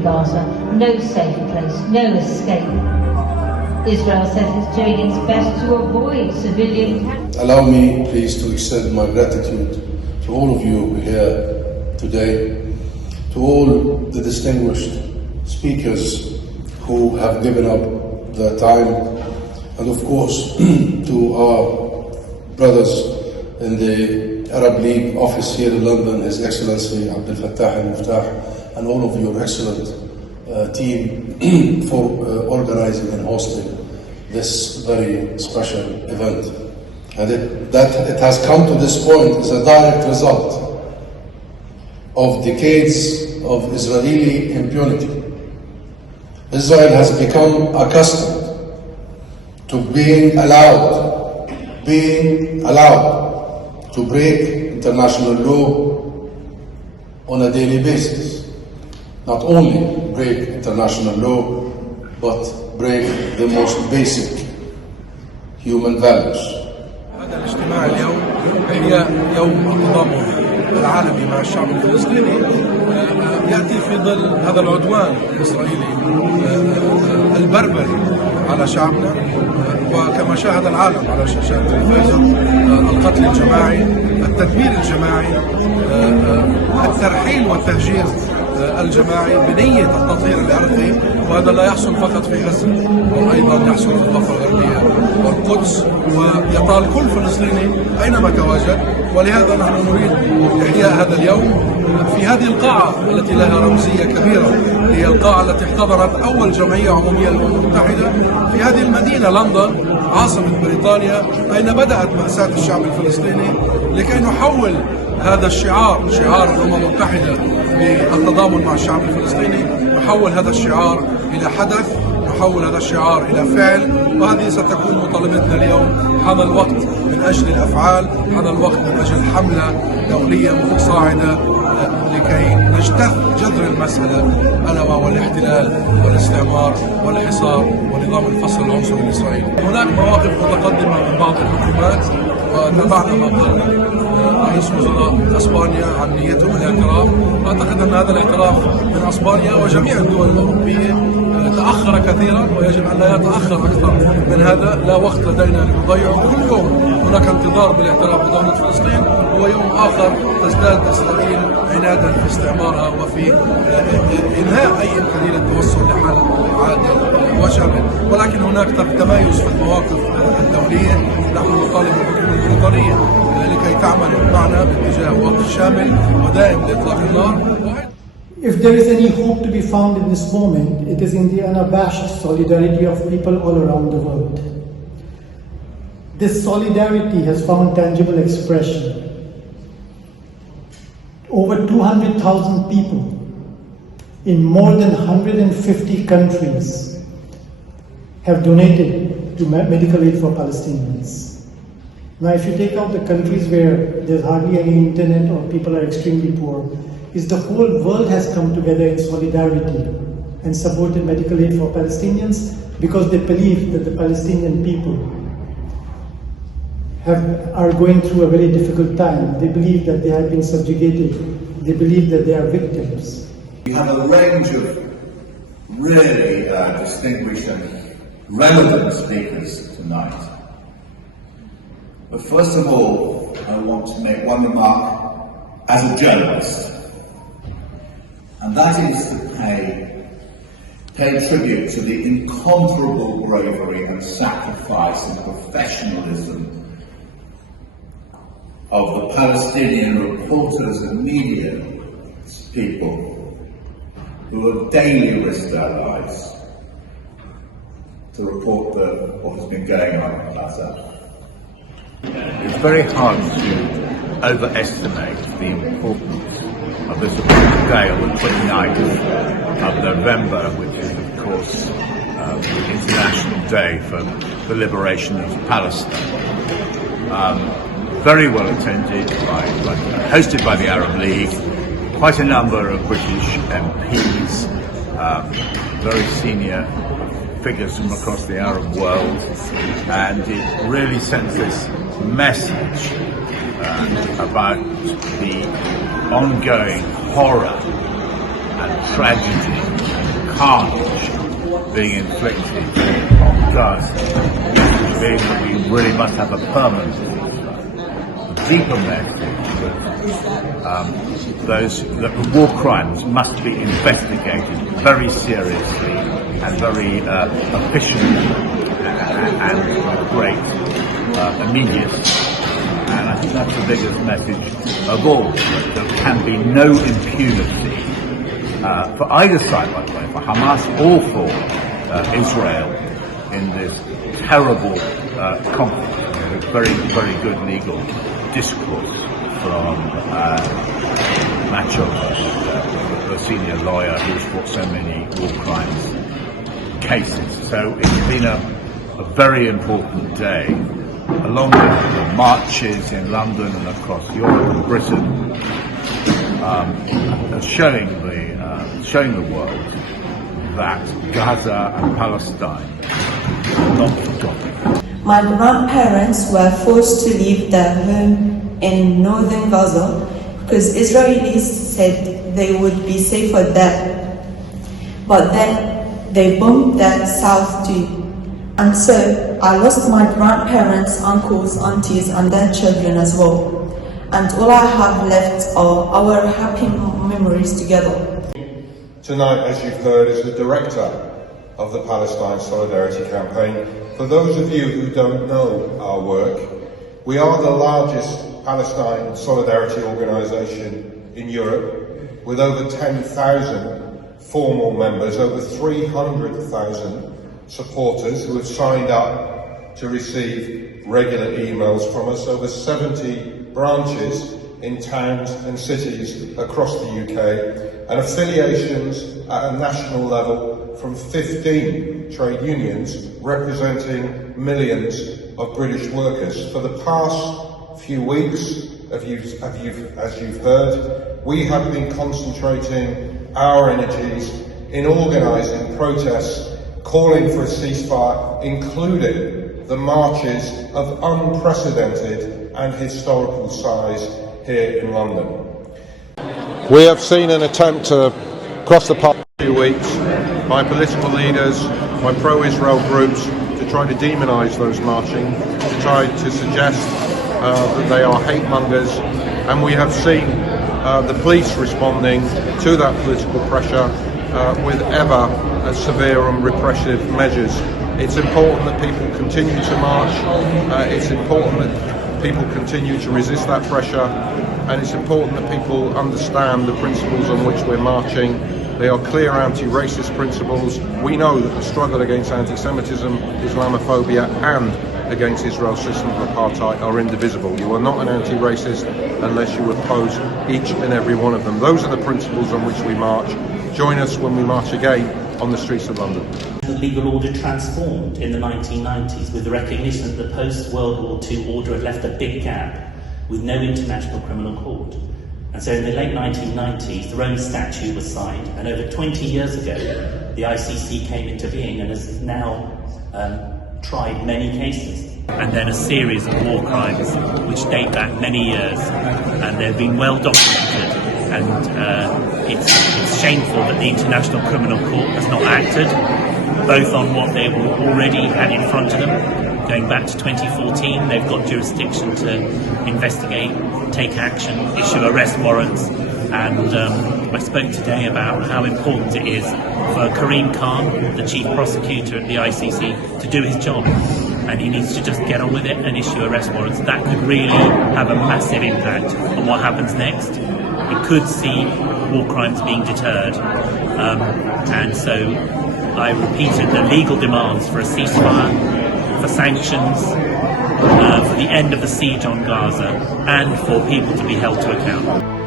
in Gaza, no safe place, no escape. Israel says it's doing its best to avoid civilian casualties. Allow me, please, to extend my gratitude to all of you here today, to all the distinguished speakers who have given up their time, and of course to our brothers in the Arab League office here in London, His Excellency Abdel Fattah al-Muftah, and all of your excellent team for organizing and hosting this very special event. And that it has come to this point is a direct result of decades of Israeli impunity. Israel has become accustomed to being allowed to break international law on a daily basis. Not only break international law, but break the most basic human values. هذا الاجتماع اليوم هي يوم التضامن العالمي مع الشعب الفلسطيني يأتي في ظل هذا العدوان الإسرائيلي البربري على شعبنا، وكما شاهد العالم على شاشات التلفزيون القتل الجماعي، التدمير الجماعي، الترحيل والتهجير الجماعي بنية التطهير العرقي، وهذا لا يحصل فقط في غزة، بل أيضا يحصل في الضفة الغربية والقدس، ويطال كل فلسطيني أينما تواجد. ولهذا نحن نريد إحياء هذا اليوم في هذه القاعة التي لها رمزية كبيرة، هي القاعة التي احتضنت أول جمعية عمومية للأمم المتحدة في هذه المدينة لندن عاصمة بريطانيا، أين بدأت مأساة الشعب الفلسطيني، لكي نحول هذا الشعار، شعار الأمم المتحدة بالتضامن مع الشعب الفلسطيني، نحول هذا الشعار إلى حدث، نحول هذا الشعار إلى فعل. وهذه ستكون مطالبتنا اليوم. حان الوقت من أجل الأفعال، حان الوقت من أجل حملة دولية متصاعدة لكي نجتث جذر المسألة، ألا وهو الاحتلال والاستعمار والحصار ونظام الفصل العنصري الإسرائيلي. هناك مواقف متقدمة من بعض الحكومات، وتابعنا ما قال رئيس وزراء اسبانيا عن نيته بالاعتراف. اعتقد ان هذا الاعتراف من اسبانيا وجميع الدول الاوروبيه تاخر كثيرا، ويجب ان لا يتاخر اكثر من هذا. لا وقت لدينا لنضيعه. كل يوم هناك انتظار بالاعتراف بدوله فلسطين، هو يوم اخر تزداد اسرائيل عنادا في استعمارها وفي انهاء اي امكانيه للتوصل لحل عادل وشامل. ولكن هناك تمايز في المواقف الدوليه. نحن نطالب بالحكومه البريطانيه لكي تعمل معنا باتجاه وقت شامل ودائم لإطلاق النار. If there is any hope to be found in this moment, it is in the unabashed solidarity of people all around the world. This solidarity has found tangible expression. Over 200,000 people in more than 150 countries have donated to medical aid for Palestinians. Now, if you take out the countries where there's hardly any internet or people are extremely poor, is the whole world has come together in solidarity and supported medical aid for Palestinians because they believe that the Palestinian people are going through a very difficult time. They believe that they have been subjugated. They believe that they are victims. We have a range of really distinguished and relevant speakers tonight. But first of all, I want to make one remark as a journalist, and that is to pay tribute to the incomparable bravery and sacrifice and professionalism of the Palestinian reporters and media people who have daily risked their lives to report what has been going on in Gaza. It's very hard to overestimate the importance of this day on the 29th of November, which is of course the International Day for the Liberation of Palestine. Very well attended, hosted by the Arab League, quite a number of British MPs, very senior figures from across the Arab world, and it really sends this message about the ongoing horror and tragedy carnage being inflicted on Gaza, being that we really must have a permanent, deeper message that the war crimes must be investigated very seriously and very efficiently and great immediacy. And I think that's the biggest message of all. There can be no impunity for either side, by the way, for Hamas or for Israel in this terrible conflict. Very, very good legal discourse from Macho, the senior lawyer who's fought so many war crimes cases. So it's been a very important day, along with the marches in London and across Europe and Britain, showing the world that Gaza and Palestine are not forgotten. My grandparents were forced to leave their home in northern Gaza because Israelis said they would be safer there. But then they bombed the south too. And so I lost my grandparents, uncles, aunties and their children as well. And all I have left are our happy memories together. Tonight, as you've heard, is the director of the Palestine Solidarity Campaign. For those of you who don't know our work, we are the largest Palestine solidarity organisation in Europe, with over 10,000 formal members, over 300,000 supporters who have signed up to receive regular emails from us, over 70 branches in towns and cities across the UK, and affiliations at a national level from 15 trade unions representing millions of British workers. For the past few weeks, as you've heard, we have been concentrating our energies in organising protests, calling for a ceasefire, including the marches of unprecedented and historical size here in London. We have seen an attempt to, across the past few weeks, by political leaders, by pro-Israel groups, to try to demonise those marching, to try to suggest that they are hate mongers, and we have seen the police responding to that political pressure with ever severe and repressive measures. It's important that people continue to march, it's important that people continue to resist that pressure, and it's important that people understand the principles on which we're marching. They are clear anti-racist principles. We know that the struggle against anti-Semitism, Islamophobia and against Israel's system of apartheid are indivisible. You are not an anti-racist unless you oppose each and every one of them. Those are the principles on which we march. Join us when we march again on the streets of London. The legal order transformed in the 1990s with the recognition that the post-World War II order had left a big gap with no international criminal court. And so in the late 1990s, the Rome Statute was signed, and over 20 years ago, the ICC came into being and has now tried many cases. And then a series of war crimes which date back many years, and they've been well documented. And it's shameful that the International Criminal Court has not acted, both on what they already had in front of them. Going back to 2014, they've got jurisdiction to investigate, take action, issue arrest warrants. And I spoke today about how important it is for Karim Khan, the chief prosecutor at the ICC, to do his job. And he needs to just get on with it and issue arrest warrants. That could really have a massive impact on what happens next. It could see war crimes being deterred. And so I repeated the legal demands for a ceasefire, for sanctions, for the end of the siege on Gaza, and for people to be held to account.